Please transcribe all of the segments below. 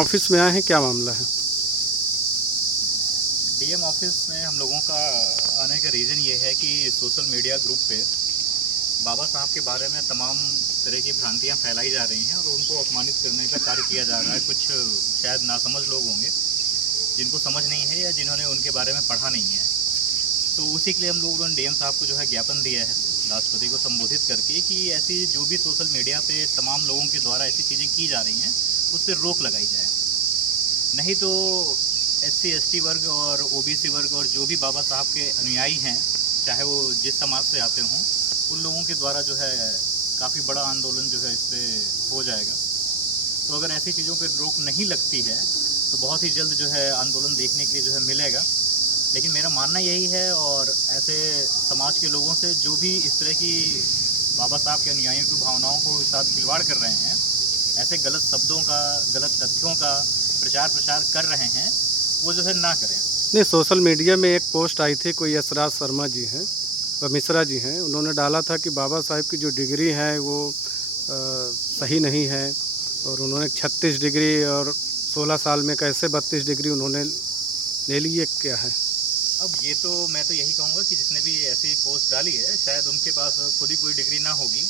Office में आए हैं, क्या मामला है? डीएम ऑफिस में हम लोगों का आने का रीज़न ये है कि सोशल मीडिया ग्रुप पे बाबा साहब के बारे में तमाम तरह की भ्रांतियां फैलाई जा रही हैं और उनको अपमानित करने का कार्य किया जा रहा है। कुछ शायद नासमझ लोग होंगे जिनको समझ नहीं है या जिन्होंने उनके बारे में पढ़ा नहीं है, तो उसी के लिए हम लोगों ने डीएम साहब को जो है ज्ञापन दिया है राष्ट्रपति को संबोधित करके कि ऐसी जो भी सोशल मीडिया पे तमाम लोगों के द्वारा ऐसी चीज़ें की जा रही हैं उस पर रोक लगाई जाए। नहीं तो SC ST वर्ग और OBC वर्ग और जो भी बाबा साहब के अनुयायी हैं, चाहे वो जिस समाज से आते हों, उन लोगों के द्वारा जो है काफ़ी बड़ा आंदोलन जो है इस पर हो जाएगा। तो अगर ऐसी चीज़ों पर रोक नहीं लगती है तो बहुत ही जल्द जो है आंदोलन देखने के लिए जो है मिलेगा। लेकिन मेरा मानना यही है और ऐसे समाज के लोगों से जो भी इस तरह की बाबा साहब के अनुयायियों की भावनाओं को साथ खिलवाड़ कर रहे हैं, ऐसे गलत शब्दों का, गलत तथ्यों का प्रचार कर रहे हैं, वो जो है ना करें। नहीं, सोशल मीडिया में एक पोस्ट आई थी, कोई यशराज शर्मा जी हैं व मिश्रा जी हैं, उन्होंने डाला था कि बाबा साहब की जो डिग्री है वो सही नहीं है और उन्होंने 36 डिग्री और 16 साल में कैसे 32 डिग्री उन्होंने ले ली, ये क्या है? अब ये तो मैं तो यही कहूँगा कि जिसने भी ऐसी पोस्ट डाली है शायद उनके पास खुद ही कोई डिग्री ना होगी,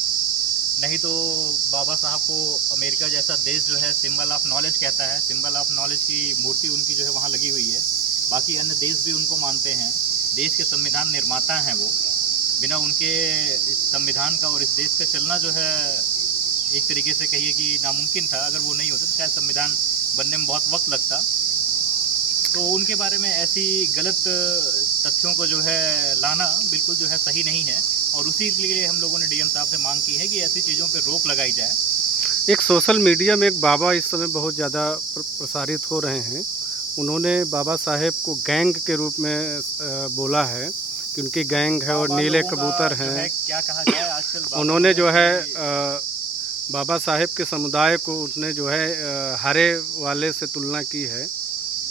नहीं तो बाबा साहब को अमेरिका जैसा देश जो है सिंबल ऑफ नॉलेज कहता है, सिंबल ऑफ नॉलेज की मूर्ति उनकी जो है वहाँ लगी हुई है। बाकी अन्य देश भी उनको मानते हैं, देश के संविधान निर्माता हैं वो। बिना उनके इस संविधान का और इस देश का चलना जो है एक तरीके से कहिए कि नामुमकिन था। अगर वो नहीं होते तो शायद संविधान बनने में बहुत वक्त लगता। तो उनके बारे में ऐसी गलत तथ्यों को जो है लाना बिल्कुल जो है सही नहीं है और उसी के लिए हम लोगों ने डीएम साहब से मांग की है कि ऐसी चीज़ों पे रोक लगाई जाए। एक सोशल मीडिया में एक बाबा इस समय बहुत ज़्यादा प्रसारित हो रहे हैं, उन्होंने बाबा साहेब को गैंग के रूप में बोला है कि उनकी गैंग है और नीले कबूतर हैं। क्या कहा जाए आजकल उन्होंने जो है बाबा साहेब के समुदाय को उसने जो है हरे वाले से तुलना की है,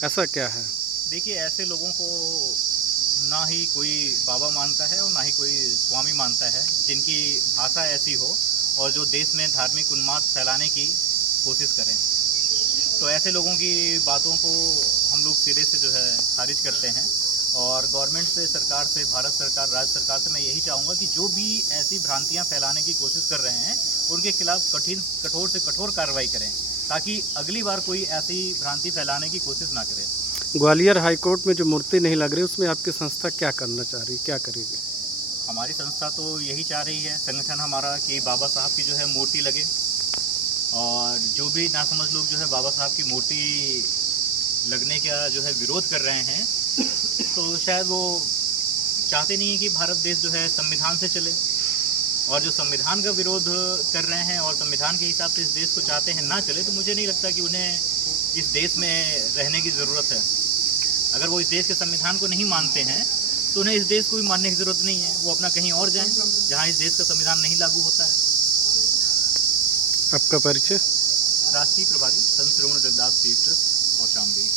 ऐसा क्या है? देखिए, ऐसे लोगों को ना ही कोई बाबा मानता है और ना ही कोई स्वामी मानता है जिनकी भाषा ऐसी हो और जो देश में धार्मिक उन्माद फैलाने की कोशिश करें। तो ऐसे लोगों की बातों को हम लोग सिरे से जो है खारिज करते हैं और गवर्नमेंट से, सरकार से, भारत सरकार, राज्य सरकार से मैं यही चाहूँगा कि जो भी ऐसी भ्रांतियाँ फैलाने की कोशिश कर रहे हैं उनके खिलाफ कठोर से कठोर कार्रवाई करें ताकि अगली बार कोई ऐसी भ्रांति फैलाने की कोशिश ना करे। ग्वालियर हाईकोर्ट में जो मूर्ति नहीं लग रही उसमें आपकी संस्था क्या करना चाह रही, क्या करेगी? हमारी संस्था तो यही चाह रही है, संगठन हमारा, कि बाबा साहब की जो है मूर्ति लगे और जो भी नासमझ लोग जो है बाबा साहब की मूर्ति लगने का जो है विरोध कर रहे हैं तो शायद वो चाहते नहीं है कि भारत देश जो है संविधान से चले और जो संविधान का विरोध कर रहे हैं और संविधान के हिसाब से इस देश को चाहते हैं ना चले, तो मुझे नहीं लगता कि उन्हें इस देश में रहने की ज़रूरत है। अगर वो इस देश के संविधान को नहीं मानते हैं तो उन्हें इस देश को भी मानने की ज़रूरत नहीं है, वो अपना कहीं और जाएं जहां इस देश का संविधान नहीं लागू होता है। आपका परिचय? राष्ट्रीय प्रभारी संत श्रीमद रविदास तीर्थ ट्रस्ट कौशाम्बी।